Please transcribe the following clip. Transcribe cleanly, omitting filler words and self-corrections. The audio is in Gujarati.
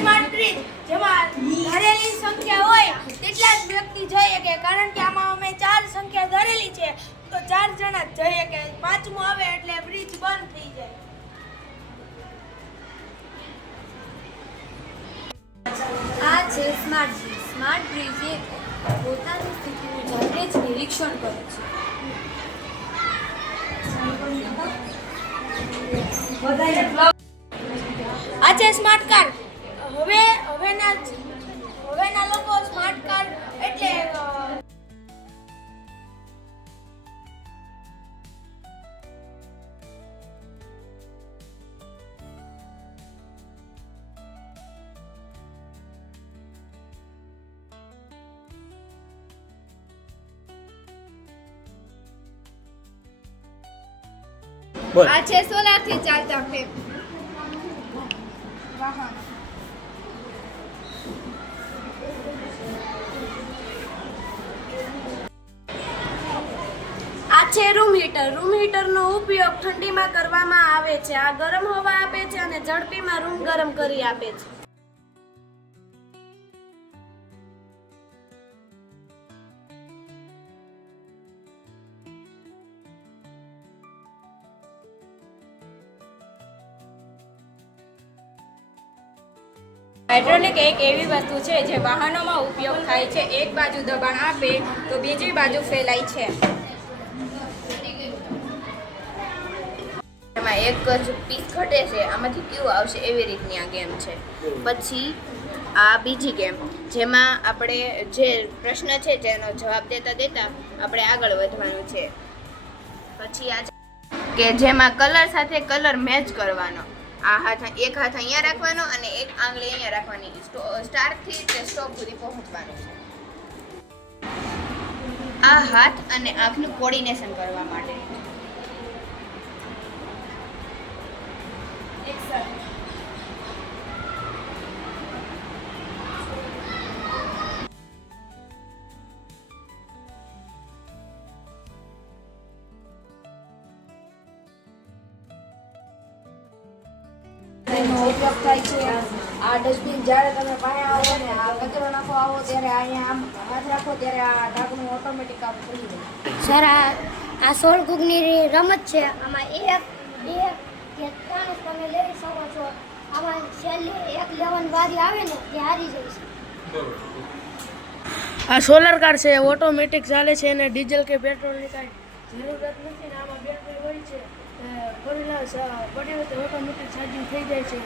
સ્માર્ટ બ્રિજ જેમાં ધરેલી સંખ્યા હોય તેટલા જ વ્યક્તિ જઈ શકે, કારણ કે આમાં અમે 4 સંખ્યા ધરેલી છે તો 4 જણા જ જઈ શકે. પાંચમું આવે એટલે બ્રિજ બંધ થઈ જાય. આ છે સ્માર્ટ બ્રિજ. સ્માર્ટ બ્રિજ એ પોતાની સ્થિતિનું જાતે જ નિરીક્ષણ કરે છે. આ છે સ્માર્ટ કાર. હવેના લોકો સ્માર્ટ કાર એટલે આ છે સોલારથી ચાલતા ફેન. આ છે રૂમ હીટર. રૂમ હીટરનો ઉપયોગ ઠંડીમાં કરવામાં આવે છે. આ ગરમ હવા આપે છે અને ઝડપીમાં રૂમ ગરમ કરી આપે છે. હાઇડ્રોલિક એક એવી વસ્તુ છે જે વાહનોમાં ઉપયોગ થાય છે. એક બાજુ દબાણ આપે તો બીજી બાજુ ફેલાય છે. એમાં એક જ પીસ ઘટે છે, આમાંથી કયું આવશે એવી રીતની આ ગેમ છે. પછી આ બીજી ગેમ જેમાં આપણે જે પ્રશ્ન છે જેનો જવાબ દેતા આપણે આગળ વધવાનું છે. પછી આ કે જેમાં કલર સાથે કલર મેચ કરવાનો. આ હાથ એક હાથ અહીંયા રાખવાનો અને એક આંગળી અહીંયા રાખવાની. સ્ટાર્ટથી તે સ્ટોપ સુધી પહોંચવાનું છે. આ હાથ અને આંખનું કોર્ડિનેશન કરવા માટે. એનો ઉપયોગ થાય છે. આ ડસ્ટબિન જ્યારે તમે પાસે આવો ને આ કચરો નાખો આવો ત્યારે અહીંયા આમ હાથ રાખો ત્યારે આ ઢાંકણું ઓટોમેટિક આમ ખુલી જાય. સર આ 16 કુકની રમત છે. આમાં એક બે કે 3 તમે લઈ શકો છો. આમાં છેલ્લી એક લેવન વારી આવે ને તે હારી જાય છે. આ સોલર કાર છે, ઓટોમેટિક ચાલે છે અને ડીઝલ કે પેટ્રોલની કાંઈ જરૂરત નથી ને આમાં બેટરી હોય છે. પડેલા ઓટોમેટિક ચાર્જિંગ થઈ જાય છે.